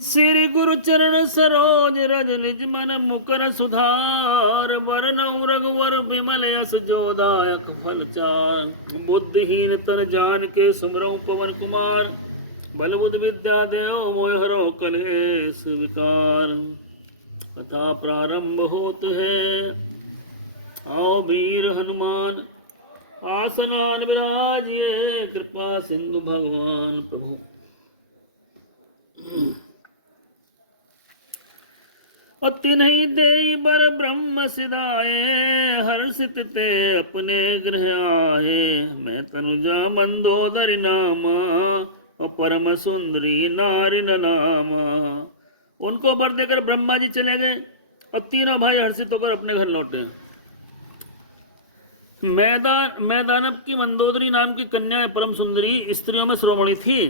श्री गुरु चरण सरोज रज निज मन मुकर सुधार वरनौ रघुवर विमल यस जोदायक फल चार बुद्धिहीन तन जान के सुमरौ पवन कुमार बल बुद्ध विद्या देव मोह हरो कलेश विकार। कथा प्रारंभ होत है। आओ वीर हनुमान आसनान विराजिए कृपा सिंधु भगवान प्रभु। अति नहीं दे बर ब्रह्म सिधाए हर्षित ते अपने गृह आए। मैं तनुजा मंदोदरी नामा और परम सुंदरी नारी नामा। उनको वर देकर ब्रह्मा जी चले गए और तीनों भाई हर्षित होकर अपने घर लौटे। मैं दानव की मंदोदरी नाम की कन्या परम सुंदरी स्त्रियों में श्रोमणी थी।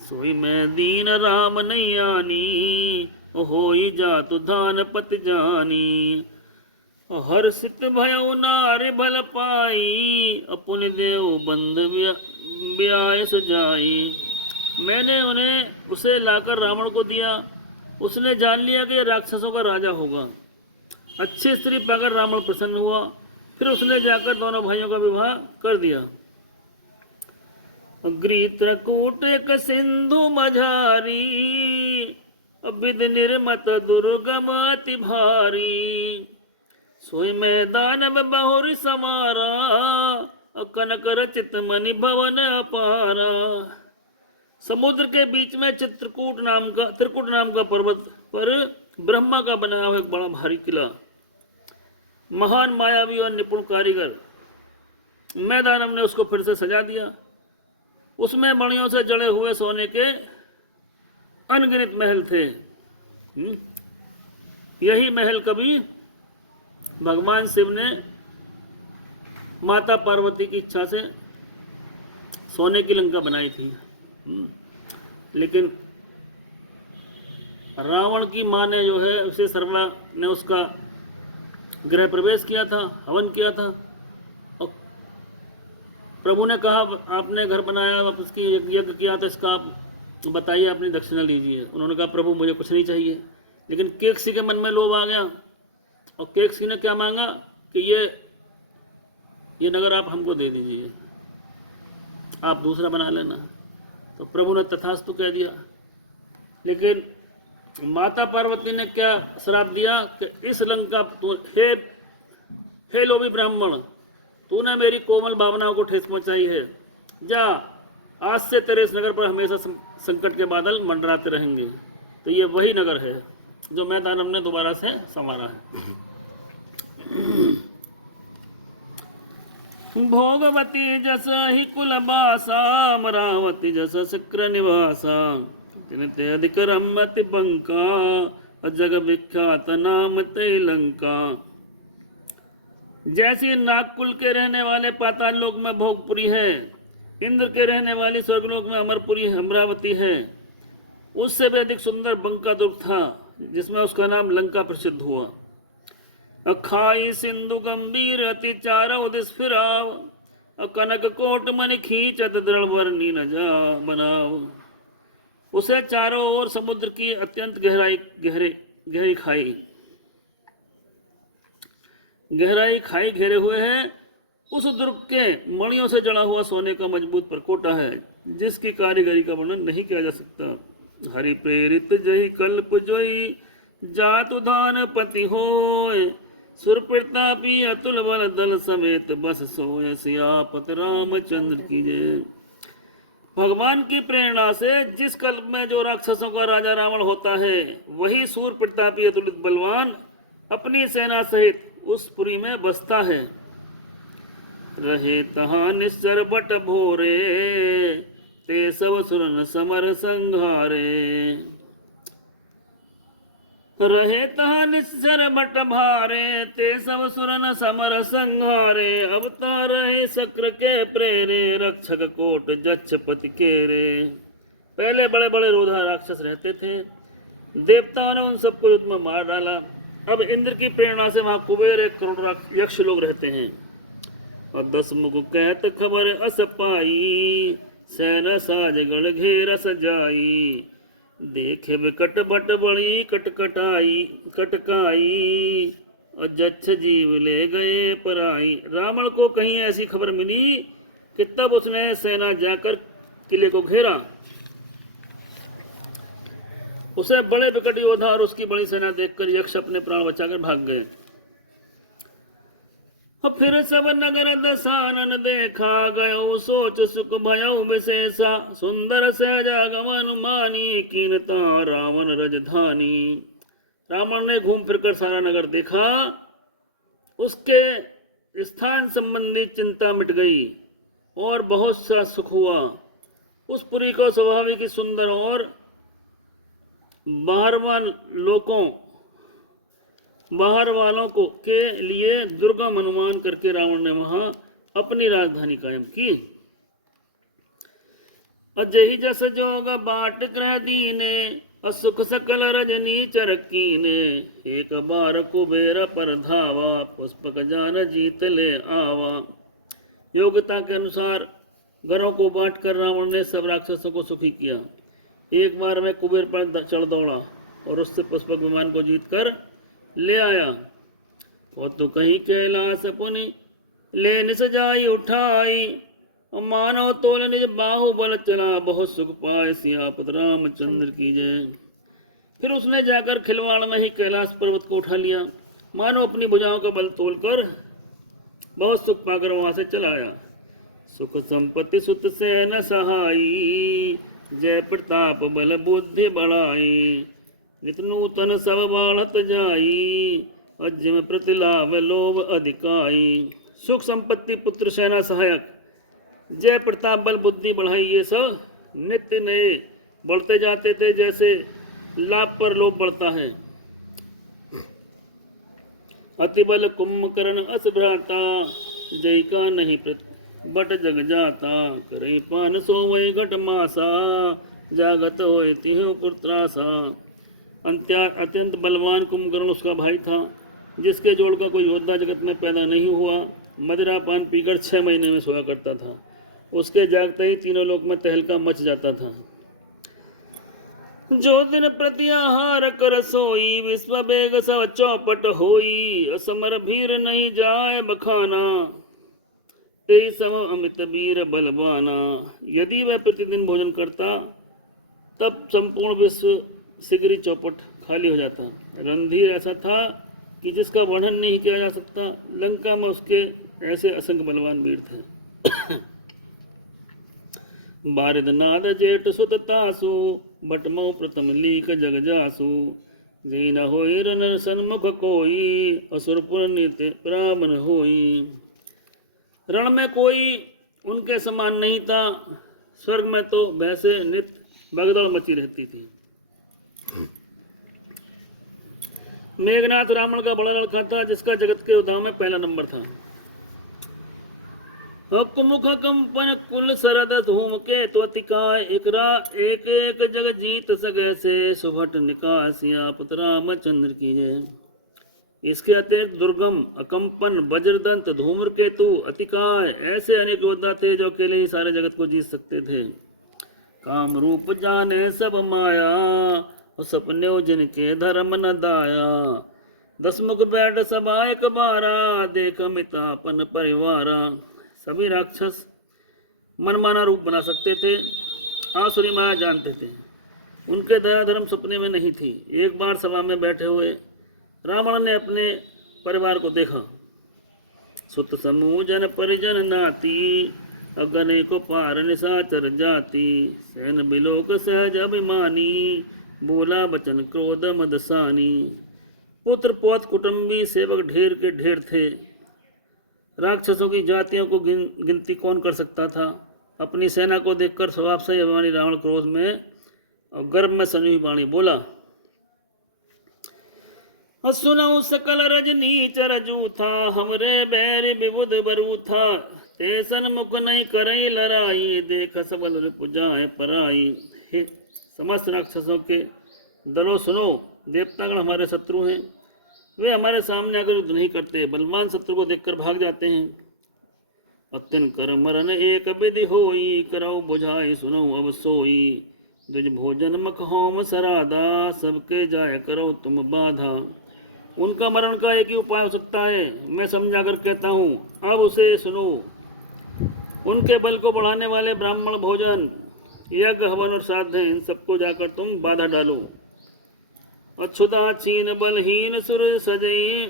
सोई मैं दीन राम नहीं आनी होई जातु धान पत जानी। हर्षित भयो नारी भल पाई अपने देव बंध ब्याय सजाई। मैंने उसे लाकर रावण को दिया। उसने जान लिया कि राक्षसों का राजा होगा। अच्छी स्त्री पाकर रावण प्रसन्न हुआ। फिर उसने जाकर दोनों भाइयों का विवाह कर दिया। गृत्रकूट एक सिंधु मझारी विद निर्मत दुर्गम अति भारी। सोई मैदान में बहुरी समारा कनक रचित मणि भवन अपारा। समुद्र के बीच में त्रिकुट नाम का पर्वत पर ब्रह्मा का बनाया हुआ एक बड़ा भारी किला। महान मायावी और निपुण कारीगर मैदानव ने उसको फिर से सजा दिया। उसमें मणियों से जड़े हुए सोने के अनगिनत महल थे। यही महल कभी भगवान शिव ने माता पार्वती की इच्छा से सोने की लंका बनाई थी। लेकिन रावण की मां ने जो है उसे सर्वना ने उसका गृह प्रवेश किया था, हवन किया था। और प्रभु ने कहा आपने घर बनाया, आप उसकी यज्ञ किया तो इसका आप बताइए, अपनी दक्षिणा लीजिए। उन्होंने कहा प्रभु मुझे कुछ नहीं चाहिए। लेकिन केकसी के मन में लोभ आ गया और केकसी ने क्या मांगा कि ये नगर आप हमको दे दीजिए, आप दूसरा बना लेना। तो प्रभु ने तथास्तु कह दिया। लेकिन माता पार्वती ने क्या श्राप दिया कि इस लंका हे लोभी ब्राह्मण, तूने मेरी कोमल भावनाओं को ठेस पहुंचाई है। जा, आज से तेरे इस नगर पर हमेशा संकट के बादल मंडराते रहेंगे। तो ये वही नगर है जो मैदानव ने दोबारा से संवारा है। भोगवती जस ही कुलबासा अमरावती जस शुक्र निवासा। तिनते अधिक रमति बंका जग विख्यात नाम ते लंका। जैसी नागकुल के रहने वाले पाताल लोक में भोगपुरी है, इंद्र के रहने वाली स्वर्गलोक में अमरपुरी अमरावती है, उससे भी अधिक सुंदर बंका दुर्ग था जिसमें उसका नाम लंका प्रसिद्ध हुआ। अखाई सिंधु गंभीर अति चारौ दिस फिराव कनक कोट मन खींचत दृढ़ वर्णी न जा बनाव। उसे चारों ओर समुद्र की अत्यंत गहरी खाई घेरे हुए है। उस दुर्ग के मणियों से जड़ा हुआ सोने का मजबूत परकोटा है जिसकी कारीगरी का वर्णन नहीं किया जा सकता। हरि प्रेरित जय कल्प जोई जातु दान पति होय। सुर प्रतापी अतुल बल दल समेत बस सोय सियापत रामचंद्र की जय। भगवान की प्रेरणा से जिस कल्प में जो राक्षसों का राजा रावण होता है, वही सूर प्रतापी अतुलित बलवान अपनी सेना सहित उस पुरी में बसता है। रहे तहाँ निश्चर बट भोरे ते सब सुरन समर संघारे। रहे तहाँ निश्चर बट भारे ते सब सुरन समर संघारे। अवतार रहे शक्र के प्रेरे रक्षक कोट जच्छ पति केरे। पहले बड़े बड़े रोधा राक्षस रहते थे, देवताओं ने उन सबको युद्ध में मार डाला। अब इंद्र की प्रेरणा से वहां कुबेर 1 करोड़ यक्ष लोग रहते हैं। और 10 मुख कहत खबर अस पाई सैन साज गढ़ घेर सजाई। देखे विकट बट बड़ी कटकाई और जच्छ जीव ले गए पराई। रावण को कहीं ऐसी खबर मिली कि तब उसने सेना जाकर किले को घेरा। उसे बड़े विकट योद्धा और उसकी बड़ी सेना देखकर यक्ष अपने प्राण बचाकर भाग गए। फिर सब नगर दसानन देखा गयो, सोच सुख भयो विशेषा। सुंदर सहजागमन मानी कीनता रावण रजधानी। रावण ने घूम फिरकर सारा नगर देखा, उसके स्थान संबंधी चिंता मिट गई और बहुत सा सुख हुआ। उस पुरी को स्वाभाविक ही सुंदर और बाहर वालों को के लिए दुर्गम अनुमान करके रावण ने वहां अपनी राजधानी कायम की। अजहि जस जोग बाट ग्रह दीने, असुख सकल रजनी चरकीने। एक बार कुबेर पर धावा, पुष्पक जान जीत ले आवा। योग्यता के अनुसार घरों को बांट कर रावण ने सब राक्षसों को सुखी किया। एक बार में कुबेर पर चढ़ दौड़ा और उससे पुष्पक विमान को जीत कर ले आया। और तो कहीं कैलाश पुनि ले निस जाई उठाई, और मानव तोल निज बाहुबल चला, बहुत सुख पाए सियापत रामचंद्र की जय। फिर उसने जाकर खिलवाड़ में ही कैलाश पर्वत को उठा लिया। मानो अपनी भुजाओं का बल तोलकर बहुत सुख पाकर वहां से चला आया। सुख संपत्ति सुत से न सहाई, जय प्रताप बल बुद्धि बढ़ाई। नित नूतन सब बाढ़त जाई, अज्म प्रतिलाभ लोभ अधिकाई। सुख संपत्ति पुत्र सेना सहायक जय प्रताप बल बुद्धि बढ़ाई, ये सब नित्य नए बढ़ते जाते थे, जैसे लाभ पर लोभ बढ़ता है। अति बल कुंभकर्ण अस भ्राता, जय का नहीं बट जग जाता। करई पान सो वही घट मासा, जागत होए तिह पुत्रासा। अत्यंत बलवान कुंभकर्ण उसका भाई था, जिसके जोड़ का कोई योद्धा जगत में पैदा नहीं हुआ। मदिरा पान पीकर 6 महीने में सोया करता था। उसके जागते ही तीनों लोक में तहलका मच जाता था। जो दिन प्रति आहार कर सोई, विश्व बेग सब चौपट होई। असमर भीर नहीं जाए बखाना, ते सम अमित वीर बलवाना। यदि वह प्रतिदिन भोजन करता तब संपूर्ण विश्व शीघ्र चौपट खाली हो जाता। रणधीर ऐसा था कि जिसका वर्णन नहीं किया जा सकता। लंका में उसके ऐसे असंख्य बलवान वीर थे। बारिद नाद जेठ सुत तासु, बटमो प्रथम लीक जग जासु। जैन होई रन सन्मुख कोई, असुरपुर नित्य ब्राह्मण होई। रण में कोई उनके समान नहीं था। स्वर्ग में तो वैसे नित्य भगदड़ मची रहती थी। मेघनाथ रावण का बड़ा लड़का था, जिसका जगत के योद्धाओं में पहला नंबर था। मुख कंपन कुल सरद धूम के त्वतिकाय, एक एक जग जीत सके से। सुभट निकासिया पुत्र रामचंद्र की जय। इसके अतिरिक्त दुर्गम, अकंपन, वज्रदंत, धूम्रकेतु, अतिकाय ऐसे अनेक योद्धा थे जो अकेले ही सारे जगत को जीत सकते थे। काम रूप जाने सब माया, सपने जिनके धर्म न दाया। 10 मुख बैठ सभा एक बारा, देख मितापन परिवारा। सभी राक्षस मनमाना रूप बना सकते थे, आसुरी माया जानते थे। उनके दया धर्म सपने में नहीं थी। एक बार सभा में बैठे हुए रावण ने अपने परिवार को देखा। सुत समूह जन परिजन नाती, अगने को पार निशाचर जाति। सैन बिलोक सहज अभिमानी, बोला वचन क्रोध मदसानी। पुत्र पौत कुटुंबी सेवक ढेर के ढेर थे। राक्षसों की जातियों को गिनती कौन कर सकता था। अपनी सेना को देखकर स्वभाव से अभिमानी रावण क्रोध में और गर्भ में सनी वाणी बोला। सुनऊ सकल रजनी चरजू था, हमरे बैर विबुध बरू था। ते सन्मुख नहीं करई लड़ाई, देख सबल रिपु जाए पराई। हे समस्त राक्षसों के दलों सुनो, देवतागण हमारे शत्रु हैं। वे हमारे सामने आकर युद्ध नहीं करते, बलवान शत्रु को देखकर भाग जाते हैं। अत्यंत कर मरन एक विधि होई, करऊ बुझाई सुनो अब सोई। दुज भोजन मख होम सराधा, सबके जाय करो तुम बाधा। उनका मरण का एक ही उपाय हो सकता है, मैं समझा कर कहता हूँ, अब उसे सुनो। उनके बल को बढ़ाने वाले ब्राह्मण भोजन, यज्ञ, हवन और श्राद्ध, इन सबको जाकर तुम बाधा डालो। अछुता छीन बलहीन सुर सजई,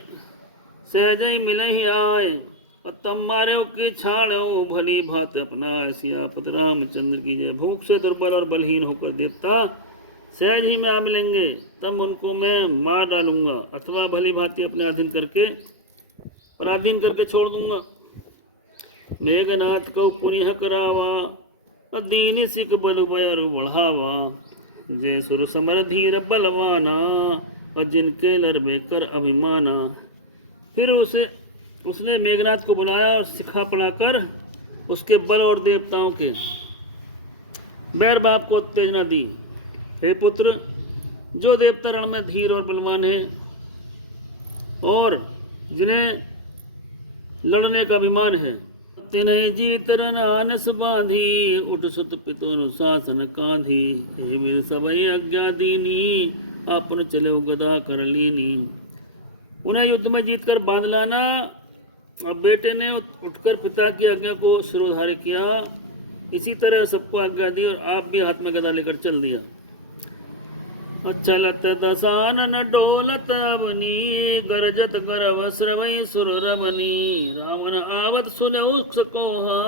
सहजई मिलहि आए, और तम मारे के छाड़ो भली भात अपना, सियापत रामचंद्र की जय। भूख से दुर्बल और बलहीन होकर देवता सहज ही में आ मिलेंगे, तब उनको मैं मार डालूंगा, अथवा भली भांति अपने अधीन करके पराधीन करके छोड़ दूंगा। मेघनाथ को पुनिह करावा, दीन सिख बल बयर बढ़ावा, जय सुर समर धीर बलवाना, और जिनके लरबे कर अभिमाना। फिर उसने मेघनाथ को बुलाया और सिखा पढ़ाकर उसके बल और देवताओं के बैर बाप को उत्तेजना दी। हे पुत्र, जो देवता रण में धीर और बलवान है और जिन्हें लड़ने का अभिमान है, तिन्हें जीत रन आनस बांधी, उठ सुत पितो अनुशासन कांधी, हे वीर सबई आज्ञा दीनी, आपन चले गदा कर लीनी। उन्हें युद्ध में जीतकर बांध लाना। अब बेटे ने उठकर पिता की आज्ञा को शिरोधार्य किया, इसी तरह सबको आज्ञा दी और आप भी हाथ में गदा लेकर चल दिया। चलत दसानन डोलत अवनी, गरजत गरव श्रवई सुर रवनी, रावण आवत सुनऊ सकोहा,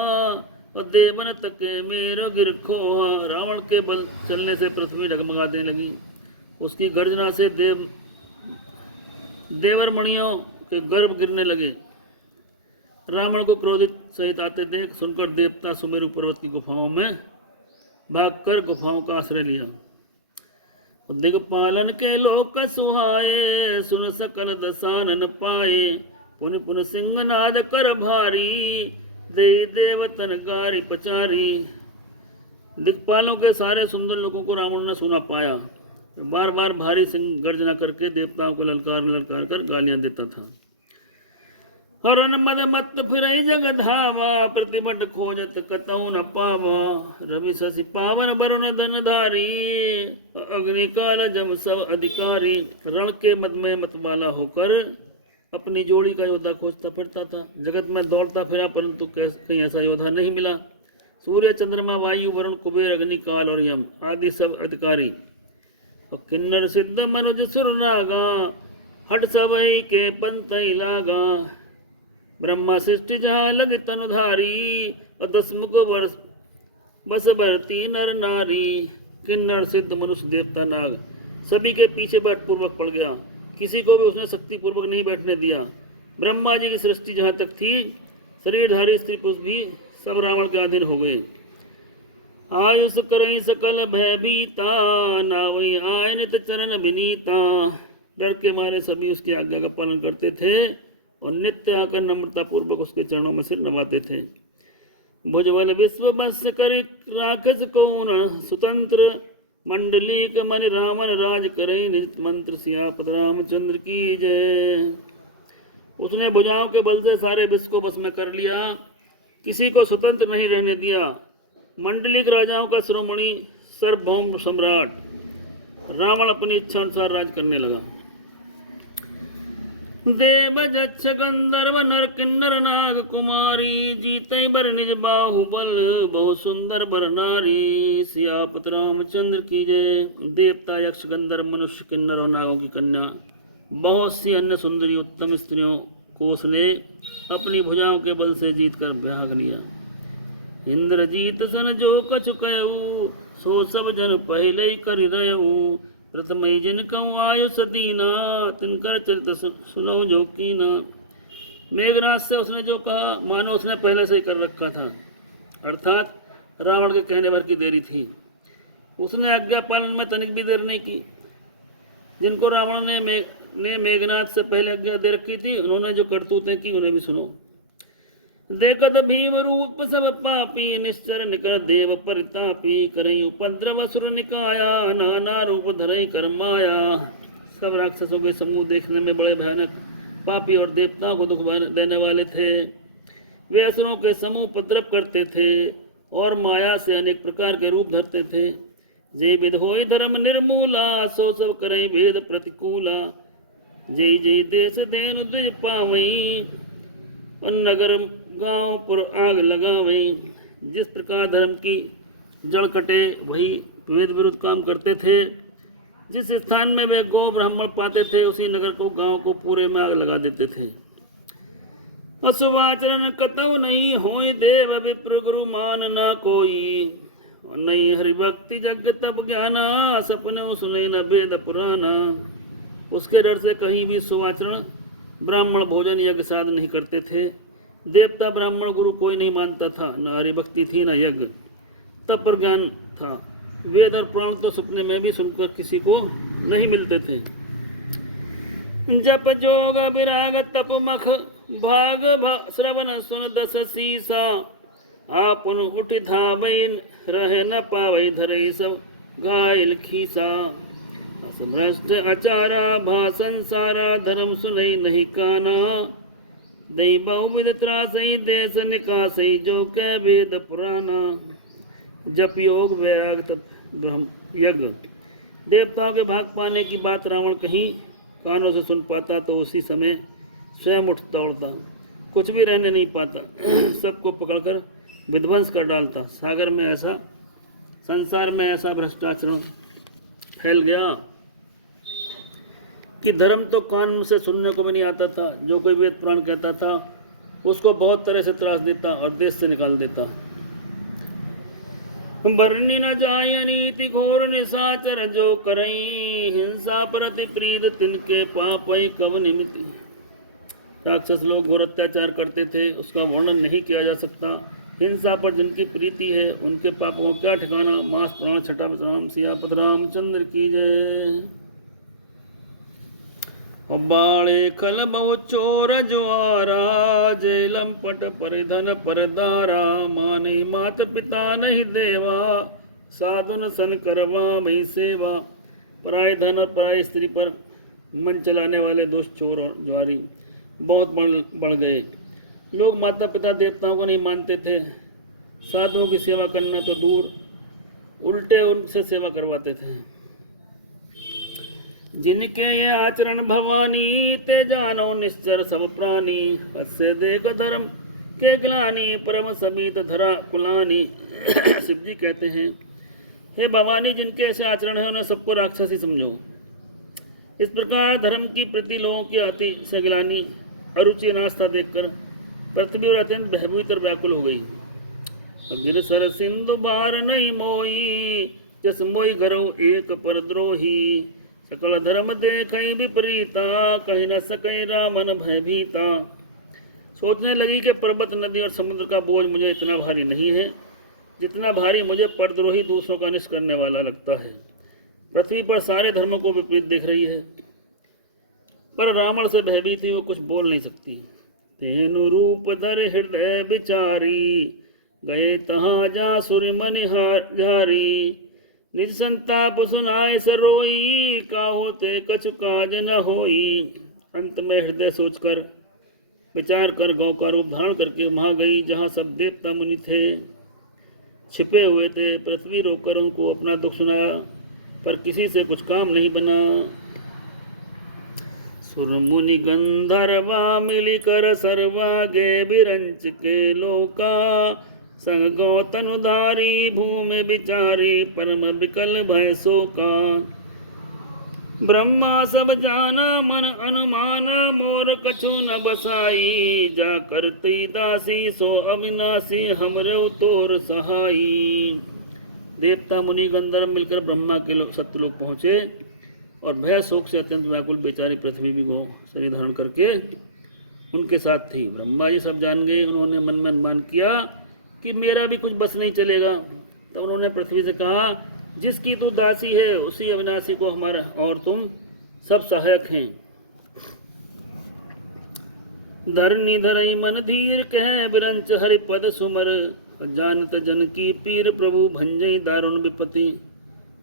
और देवन तके मेरो गिर खोहा। रावण के बल चलने से पृथ्वी डगमगा देने लगी, उसकी गर्जना से देवर मणियों के गर्भ गिरने लगे। रावण को क्रोधित सहित आते देख सुनकर देवता सुमेरु पर्वत की गुफाओं में भागकर गुफाओं का आश्रय लिया। दिगपालन के लोक सुहाए, सुन सकल दसानन पाए, पुन पुन सिंहनाद कर भारी, दे देवतन गारी पचारी। दिगपालों के सारे सुंदर लोगों को रावण ने सुना पाया, बार बार भारी सिंह गर्जना करके देवताओं को ललकार कर गालियां देता था। हरन मद मत फिरई जग धावा, प्रतिबट खोजत कतौ न पावा, रवि शशि पावन वरुण धन धारी, अग्निकाल जम सब अधिकारी। रण के मद में मतवाला होकर अपनी जोड़ी का योद्धा खोजता फिरता था। जगत में दौड़ता फिरा, परंतु कहीं ऐसा योद्धा नहीं मिला। सूर्य, चंद्रमा, वायु, वरुण, कुबेर, अग्निकाल और यम आदि सब अधिकारी, और किन्नर सिद्ध मनुज सुर नागा, हट सबई के पंतई लागा। ब्रह्मा सृष्टि जहाँ लग तनुधारी, और 10 मुख बस भरती नर नारी। किन्नर सिद्ध मनुष्य देवता नाग सभी के पीछे बैठ पूर्वक पड़ गया, किसी को भी उसने शक्ति पूर्वक नहीं बैठने दिया। ब्रह्मा जी की सृष्टि जहाँ तक थी, शरीरधारी स्त्री पुरुष भी सब रावण के अधीन हो गए। आयुष करई सकल भयभीता, नावई आय नित चरण विनीता। डर के मारे सभी उसकी आज्ञा का पालन करते थे और नित्य आकर नम्रता पूर्वक उसके चरणों में सिर नवाते थे। भुजबल विश्व बस कर राखस कौन, स्वतंत्र मंडलीक मन रावण राज करई, निज मंत्र सियापत रामचंद्र की जय। उसने भुजाओं के बल से सारे विश्व को बस में कर लिया, किसी को स्वतंत्र नहीं रहने दिया। मंडलिक राजाओं का शिरोमणि सर्वभौम सम्राट रावण अपनी इच्छा अनुसार राज करने लगा। देव जक्ष गंधर्व नर किन्नर नाग कुमारी, जीते बर निज बाहुबल बहु सुंदर बर नारी। सियापत रामचंद्र की जय। देवता, यक्ष, गंधर्व, मनुष्य, किन्नर और नागों की कन्या, बहुत सी अन्य सुंदरी उत्तम स्त्रियों को उसने अपनी भुजाओं के बल से जीत कर भाग लिया। इंद्रजीत सन जो कछु कहू, सो सब जन पहले ही कर रहू। प्रथम जिन कहूँ आयुष दीना, तिनकर चरित सुनो जो कीना। मेघनाथ से उसने जो कहा मानो उसने पहले से ही कर रखा था, अर्थात रावण के कहने भर की देरी थी। उसने आज्ञा पालन में तनिक भी देर नहीं की। जिनको रावण ने मेघनाथ से पहले आज्ञा दे रखी थी, उन्होंने जो करतूतें की उन्हें भी सुनो। देखत भीम रूप सब पापी, निश्चर निकर देव परितापी। करई उपद्रव असुर निकाया, नाना रूप धरई कर माया। सब राक्षसों के समूह देखने में बड़े भयानक, पापी और देवताओं को दुख देने वाले थे। वे असुरों के समूह उपद्रव करते थे और माया से अनेक प्रकार के रूप धरते थे। जय विध होय धर्म निर्मूला, सो सब करे भेद प्रतिकूला। जय जय देश देन द्विज पावई, और नगर गांव पर आग लगावई। जिस प्रकार धर्म की जड़ कटे वही वेद विरुद्ध काम करते थे। जिस स्थान में वे गौ ब्राह्मण पाते थे उसी नगर को गांव को पूरे में आग लगा देते थे। अशुभाचरण कतव नहीं होय, देव विप्र गुरु मान न कोई। नहीं हरि भक्ति जग तब ज्ञाना, सपने सुने न वेद पुराना। उसके डर से कहीं भी सुवाचरण ब्राह्मण भोजन यज्ञ साध नहीं करते थे। देवता ब्राह्मण गुरु कोई नहीं मानता था, न हरि भक्ति थी न यज्ञ। तब पर ज्ञान था। वेद और पुराण तो सपने में भी सुनकर किसी को नहीं मिलते थे। जप जोग विराग तप मख, भाग श्रवण सुन दस सीसा। आपन उठ धावई, रह न पावई धरई सब घायल खीसा। भ्रष्ट आचारा भा संसारा, धर्म सुनई नहीं काना। दई बहुविध त्रासई, देश निकासई, जो कह वेद पुराना। जप योग वैराग तप ब्रह्म यज्ञ। देवताओं के भाग पाने की बात रावण कहीं कानों से सुन पाता तो उसी समय स्वयं उठ दौड़ता, कुछ भी रहने नहीं पाता, सबको पकड़कर विध्वंस कर डालता। सागर में ऐसा, संसार में ऐसा भ्रष्टाचरण फैल गया कि धर्म तो कान से सुनने को भी नहीं आता था। जो कोई वेद पुराण कहता था उसको बहुत तरह से त्रास देता और देश से निकाल देता। बरनी न जाय नीति घोर निशाचर, जो करई हिंसा प्रति प्रीत, तिनके पापई कव निमिति। राक्षस लोग घोर अत्याचार करते थे, उसका वर्णन नहीं किया जा सकता। हिंसा पर जिनकी प्रीति है उनके पापों का क्या ठिकाना। मास प्राण छठा राम सियापत रामचंद्र की जय। बाले खल बहु चोर जुआरा, जय लंपट परिधन परदारा। माने मात पिता नहीं देवा, साधुन सन करवा मई सेवा। पराय धन और पराय स्त्री पर मन चलाने वाले दुष्ट चोर और जुआरी बहुत बढ़ गए। लोग माता पिता देवताओं को नहीं मानते थे, साधुओं की सेवा करना तो दूर, उल्टे उनसे सेवा करवाते थे। जिनके ये आचरण भवानी, ते जानो निश्चर सब प्राणी। हस्य देख धर्म के ग्लानि, परम समीत धरा कुलानी। शिव जी कहते हैं, हे भवानी, जिनके ऐसे आचरण है उन्हें सबको राक्षस ही समझो। इस प्रकार धर्म की प्रति लोगों की अति से गिलानी, अरुचि नास्ता देखकर पृथ्वी और अत्यंत भयभीत और व्याकुल हो गई। गिरसर सिंधु बार नहीं मोई, जस मोई घरो एक पर द्रोही। सकल धर्म देखई विपरीता, कहीं न सकई रामन भयभीता। सोचने लगी कि पर्वत नदी और समुद्र का बोझ मुझे इतना भारी नहीं है जितना भारी मुझे परद्रोही दूसरों का अनिष्ट करने वाला लगता है। पृथ्वी पर सारे धर्मों को विपरीत देख रही है, पर रावण से भयभीत ही वो कुछ बोल नहीं सकती। तेनु रूप धर हृदय विचारी, गए तहाँ जा सुर मनिहारी। निज संताप सुनाए सरोई, का होते कछु काज न होई। अंत में हृदय सोचकर विचार कर गौ का रूप धारण करके वहां गई जहां सब देवता मुनि थे, छिपे हुए थे। पृथ्वी रोककर उनको अपना दुख सुनाया, पर किसी से कुछ काम नहीं बना। सुर मुनि गंधर्वा मिलिकर सर्वा, गे बिरंच के लोका। संग गौतनुधारी भूमि विचारी, परम विकल भय शोका। ब्रह्मा सब जाना मन अनुमान, मोर कछु न बसाई। जा करती दासी सो अविनाशी, हमरे तोर सहाई। देवता मुनि गंधर्व मिलकर ब्रह्मा के सत्यलोक पहुँचे और भय शोक से अत्यंत व्याकुल बेचारी पृथ्वी भी गौ शरीर धारण करके उनके साथ थी। ब्रह्मा जी सब जान गए। उन्होंने मन में अनुमान किया कि मेरा भी कुछ बस नहीं चलेगा। तब उन्होंने पृथ्वी से कहा, जिसकी तू दासी है उसी अविनाशी को हमारा और तुम सब सहायक हैं। धरनी धरई मन धीर कह, बिरंच हरि पद सुमर। जानत जन की पीर प्रभु, भंजई दारुण विपत्ति।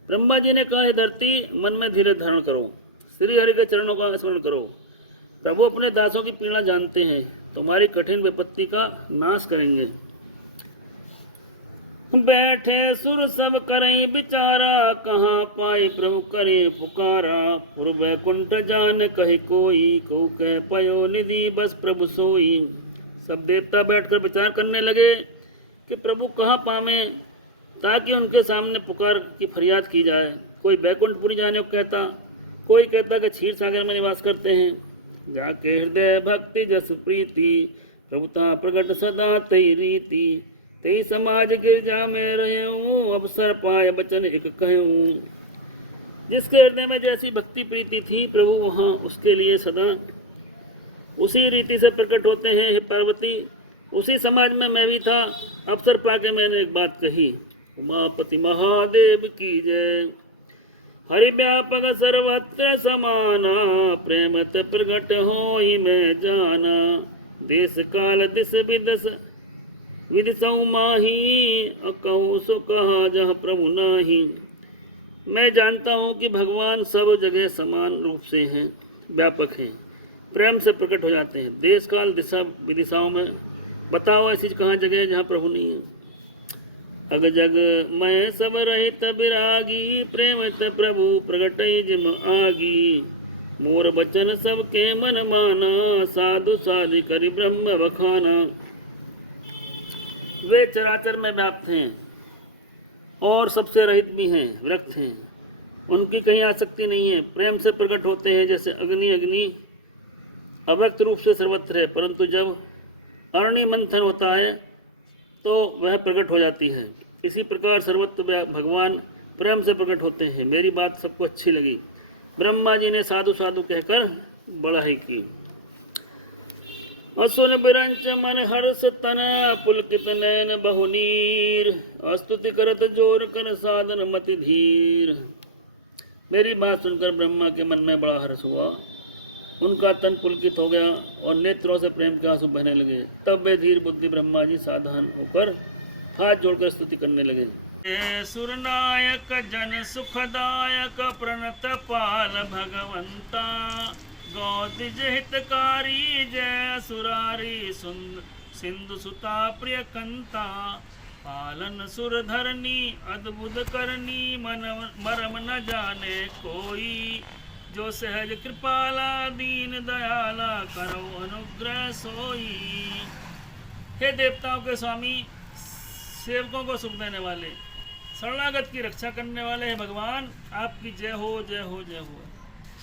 ब्रह्मा जी ने कहा, हे धरती, मन में धीरज धारण करो, श्री हरि के चरणों का स्मरण करो। प्रभु अपने दासों की पीड़ा जानते हैं, तुम्हारी कठिन विपत्ति का नाश करेंगे। बैठे सुर सब करें बिचारा, कहाँ पाई प्रभु करे पुकारा। पुर बैकुंठ जान कहे कोई, कहू कह पयो निधि बस प्रभु सोई। सब देवता बैठकर विचार करने लगे कि प्रभु कहाँ पावे, ताकि उनके सामने पुकार की फरियाद की जाए। कोई बैकुंठपुरी जाने को कहता, कोई कहता कि क्षीर सागर में निवास करते हैं। जाके हृदय भक्ति जस प्रीति, प्रभुता प्रगट सदा तई रीति। तई समाज गिरजा में रहूं, अवसर पाए बचन एक कहूं। जिसके हृदय में जैसी भक्ति प्रीति थी, प्रभु वहाँ उसके लिए सदा उसी रीति से प्रकट होते हैं। हे पार्वती, उसी समाज में मैं भी था। अवसर पाके मैंने एक बात कही, उमापति महादेव की जय। हरि व्यापक सर्वत्र समाना, प्रेमत प्रगट होई मैं जाना। देश काल दिस विदस विदिशऊ माही, अकहु सो कहा जहाँ प्रभु नाही। मैं जानता हूँ कि भगवान सब जगह समान रूप से हैं, व्यापक हैं, प्रेम से प्रकट हो जाते हैं। देश काल दिशा विदिशाओं में बताओ ऐसी कहाँ जगह है जहाँ प्रभु नहीं है। अग जग मैं सब रहित विरागी, प्रेमत प्रभु प्रगट जिम आगी। मोर बचन सबके मन माना, साधु साधि करि ब्रह्म बखाना। वे चराचर में व्याप्त हैं और सबसे रहित भी हैं, विरक्त हैं। उनकी कहीं आसक्ति नहीं है, प्रेम से प्रकट होते हैं। जैसे अग्नि अग्नि अव्यक्त रूप से सर्वत्र है, परंतु जब अरणि मंथन होता है तो वह प्रकट हो जाती है। इसी प्रकार सर्वत्र भगवान प्रेम से प्रकट होते हैं। मेरी बात सबको अच्छी लगी। ब्रह्मा जी ने साधु साधु कहकर बड़ाई की। असुन बिरंच मन हर्ष तन, पुलकित नैन बहुनीर। स्तुति करत जोर कर साधन मति धीर। मेरी बात सुनकर ब्रह्मा के मन में बड़ा हर्ष हुआ। उनका तन पुलकित हो गया और नेत्रों से प्रेम के आंसू बहने लगे। तब वे धीर बुद्धि ब्रह्मा जी सावधान होकर हाथ जोड़कर स्तुति करने लगे। सुरनायक जन सुखदायक, प्रणत पाल भगवंता। गौदिज हितकारी जय सुरारी, सिंधु सुता प्रिय कंता। पालन सुर धरनी अद्भुत करनी, मन मरम न जाने कोई। जो सहज कृपाला दीन दयाला, करो अनुग्रह सोई। हे देवताओं के स्वामी, सेवकों को सुख देने वाले, शरणागत की रक्षा करने वाले हे भगवान, आपकी जय हो जय हो जय हो।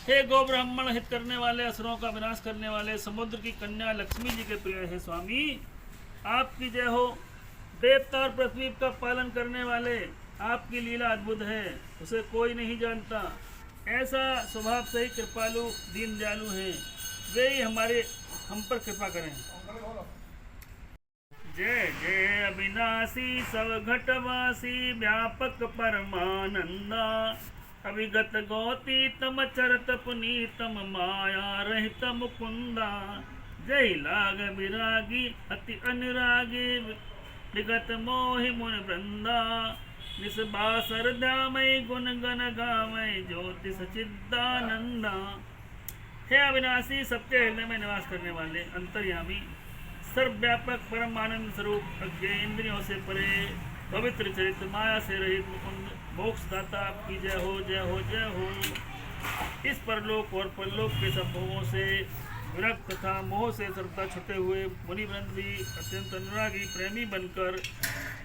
हे गो ब्राह्मण हित करने वाले, असुरों का विनाश करने वाले, समुद्र की कन्या लक्ष्मी जी के प्रिय हे स्वामी, आपकी जय हो। देवता और पृथ्वी का पालन करने वाले, आपकी लीला अद्भुत है, उसे कोई नहीं जानता। ऐसा स्वभाव से ही कृपालु दीन दयालु हैं, वे ही हम पर कृपा करें। जय जय अविनाशी सब घटवासी, व्यापक परमानंदा। अविगत गौतीतम चरत पुनीतम, माया रहित मुकुंदा। जय लाग विरागी अति अनुरागी, विगत मोहि मुन वृंदा। निस्बासर धामय गुण गण गावय, ज्योति सचिदानंदा। हे अविनाशी, सबके हृदय में निवास करने वाले, अंतर्यामी, सर्वव्यापक परम आनंद स्वरूप, अज्ञेय इंद्रियों से परे, पवित्र चरित्र, माया से रहित मुकुंद, मोक्षदाता, आपकी जय हो जय हो जय हो। इस परलोक और परलोक के सब भोगों से विरक्त तथा मोह से सर्वथा छुटे हुए मुनिवृंद भी अत्यंत अनुरागी प्रेमी बनकर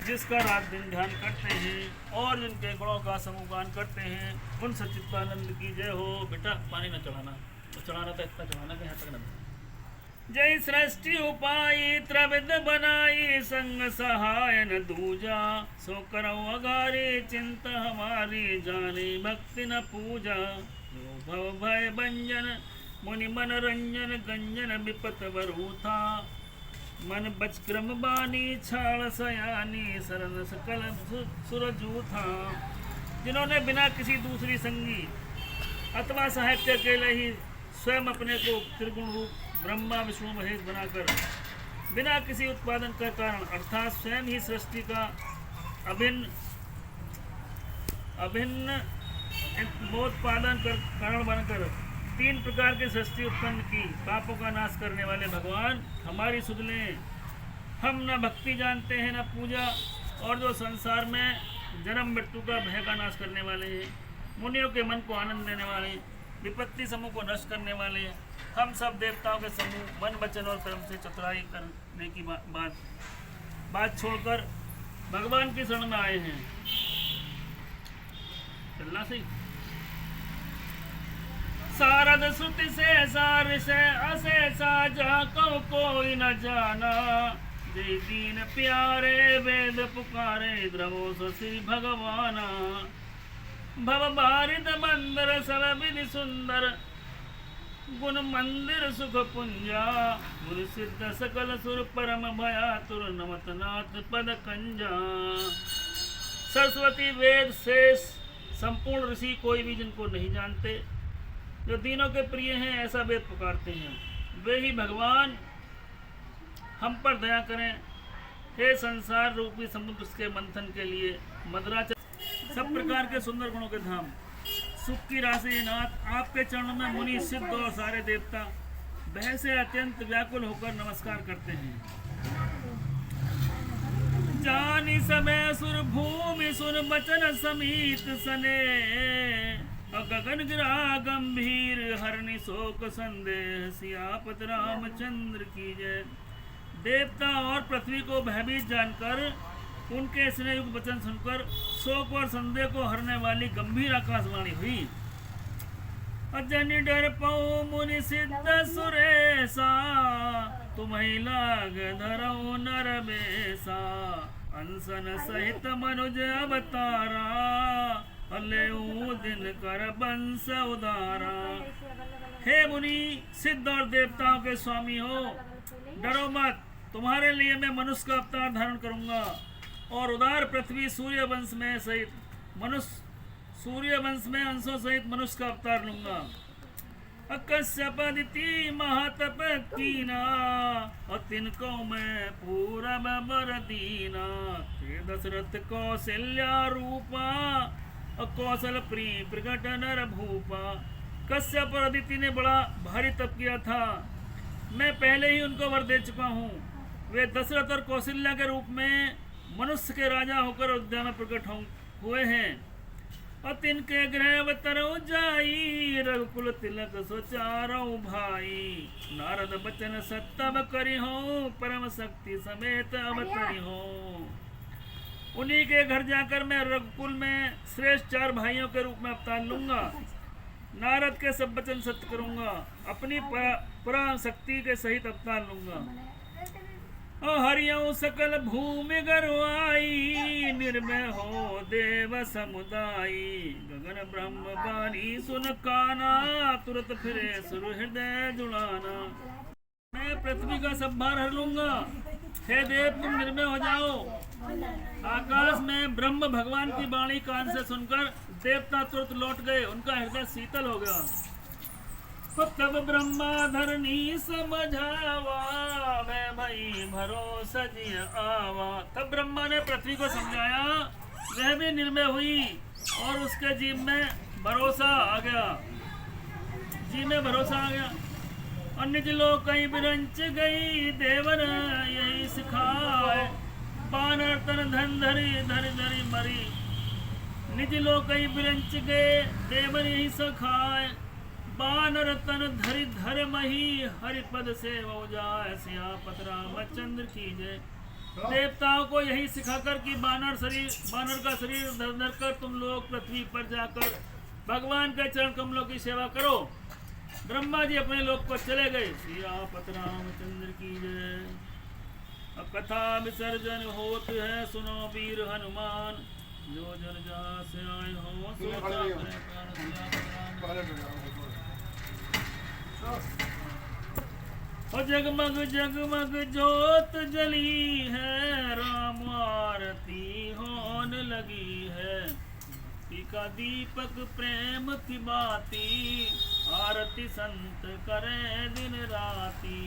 जिसका रात दिन ध्यान करते हैं और जिनके गुणों का समूहगान करते हैं, उन सच्चिदानंद की जय हो। बेटा पानी न चढ़ाना, तो चढ़ाना था इतना चढ़ाना कि यहाँ तक न। जय सृष्टि उपाय त्रिविध बनाई, संग सहाय न दूजा। सो करो अगारे चिंता हमारी, जाने भक्ति न पूजा। भव भय भंजन मुनि मन रंजन, गंजन विपत वरूथा। मन बचक्रम बानी छाड़ सयानी, शरण सकल सुरजूथा। जिन्होंने बिना किसी दूसरी संगी अथवा सहायक के अकेले ही स्वयं अपने को त्रिगुण रूप ब्रह्मा विष्णु महेश बनाकर बिना किसी उत्पादन के कारण अर्थात स्वयं ही सृष्टि का अभिन्न मोत्पादन कर कारण बनकर तीन प्रकार की सृष्टि उत्पन्न की, पापों का नाश करने वाले भगवान हमारी सुध लें। हम न भक्ति जानते हैं न पूजा, और जो संसार में जन्म मृत्यु का भय का नाश करने वाले हैं, मुनियों के मन को आनंद देने वाले, विपत्ति समूह को नष्ट करने वाले हैं, हम सब देवताओं के समूह मन वचन और कर्म से चतुराई करने की बात छोड़कर भगवान की शरण में आए हैं। चलना सही। सारद श्रुति से सार से अशेषा जा कोई न जाना, जय दीन प्यारे वेद पुकारे द्रवो श्री भगवाना। भव बारिद मंदिर सब विधि सुंदर, गुण मंदिर सुख पुंजा, गुरु सिद्ध सकल सुर परम भया तुर नमत नाथ पद कंजा। सरस्वती वेद शेष संपूर्ण ऋषि कोई भी जिनको नहीं जानते, जो दीनों के प्रिय हैं ऐसा वेद पुकारते हैं, वे ही भगवान हम पर दया करें। हे संसार रूपी समुद्र के मंथन के लिए मदरा सब प्रकार के सुंदर गुणों के धाम, सुख की राशि नाथ, आपके चरणों में मुनि सिद्ध और सारे देवता भय से अत्यंत व्याकुल होकर नमस्कार करते हैं। जानी समय सुर भूमि सुर बचन समीत सने, गगन गिरा गंभीर हरनि शोक संदेह, सियापत रामचंद्र की जय। देवता और पृथ्वी को भयभीत जानकर, उनके स्नेहयुक्त वचन सुनकर शोक और संदेह को हरने वाली गंभीर आकाशवाणी हुई। अजनि डर पौ मुनि सिद्ध सुरेशा, तुम्हें लाग धरौ नर बेसा, अंसन सहित मनुज अवतारा, अलेऊ दिन कर बंस उदारा। हे मुनि सिद्ध और देवताओं के स्वामी हो, डरो मत, तुम्हारे लिए मैं मनुष्य का अवतार धारण करूंगा और उदार पृथ्वी सूर्य वंश में सहित अंशों सहित मनुष्य का अवतार लूंगा। अकश्यप अदिति महातप कीना, और तिनको मैं पूरब बर दीना, ते दशरथ कौशल्या रूपा, और कौशल प्री प्रकट नर भूपा। कश्यप और अदिति ने बड़ा भारी तप किया था, मैं पहले ही उनको वर दे चुका हूँ। वे दशरथ और कौशल्या के रूप में मनुष्य के राजा होकर अयोध्या में प्रकट हुए हैं। और तिनके गृह अवतरौ जाई, रघुकुल तिलक सोचारौ भाई, नारद बचन सत्तव करी हो, परम शक्ति समेत अवतरी हो। उन्हीं के घर जाकर मैं रघुकुल में श्रेष्ठ 4 भाइयों के रूप में अवतार लूंगा, नारद के सब वचन सत्य करूंगा, अपनी परम शक्ति के सहित अवतार लूंगा। हरियौ सकल भूमि गरुआई, निर्भय हो देव समुदायी, गगन ब्रह्म बानी सुन काना, तुरंत फिरे सुर हृदय जुड़ाना। मैं पृथ्वी का सब भार हर लूंगा, हे देव तुम निर्भय हो जाओ। आकाश में ब्रह्म भगवान की वाणी कान से सुनकर देवता तुरंत लौट गए, उनका हृदय शीतल हो गया। तब ब्रह्मा धरनी समझावा, मैं भई भरोसा जी आवा। तब ब्रह्मा ने पृथ्वी को समझाया, वह भी निर्भय हुई और उसके जीव में भरोसा आ गया, और निज लोक कहीं बिरंच गई, देवर यही सिखाए, बानर तन धन धरी धरी धरी मरी। निज लोक कहीं बिरंच गए, देवर यही सिखाए, बानर तन धरि धर मही, हरिपद से हो जाए, सियापत रामचंद्र की जय। देवताओं को यही सिखाकर कि बानर का शरीर धर कर तुम लोग पृथ्वी पर जाकर भगवान के चरण कमलों की सेवा करो। ब्रह्मा जी अपने लोक को चले गए। सियापत रामचंद्र की जय। अब कथा विसर्जन होत है, सुनो वीर हनुमान, जो जन जहाँ से आए हो और जगमग जगमग जोत जली है, राम आरती होने लगी है। का दीपक प्रेम की बाती, आरती संत करे दिन राती।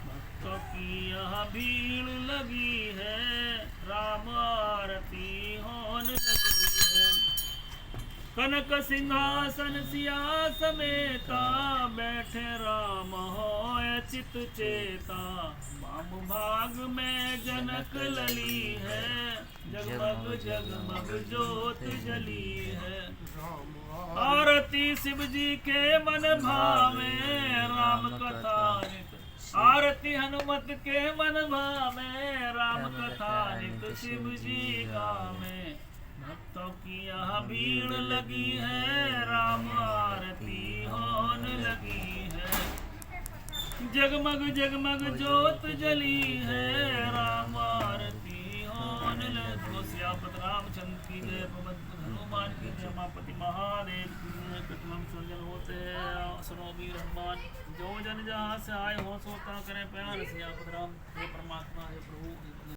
भक्तों की यहाँ भीड़ लगी है, राम आरती होने लगी है। कनक सिंहासन सिया समेता, बैठे राम होए चित चेता माम भाग में जनक लली है, जगमग जगमग ज्योत जली है। आरती शिव जी के मन भावे, राम कथा नित आरती हनुमत के मन भावे, राम कथा नित शिव जी गावे। भक्तों की यहाँ भीड़ लगी है, राम आरती होने लगी है। जगमग जगमग ज्योत जली है, राम आरती होने लगी। सियापत रामचंद्र की जय, पवन हनुमान की जय, उमापति महादेव की जय। कटलम सुरजन होते सुनो वीर हनुमान, जो जन जहाँ से आए हो सोता करें प्यार। सियापत राम हे परमात्मा हे प्रभु।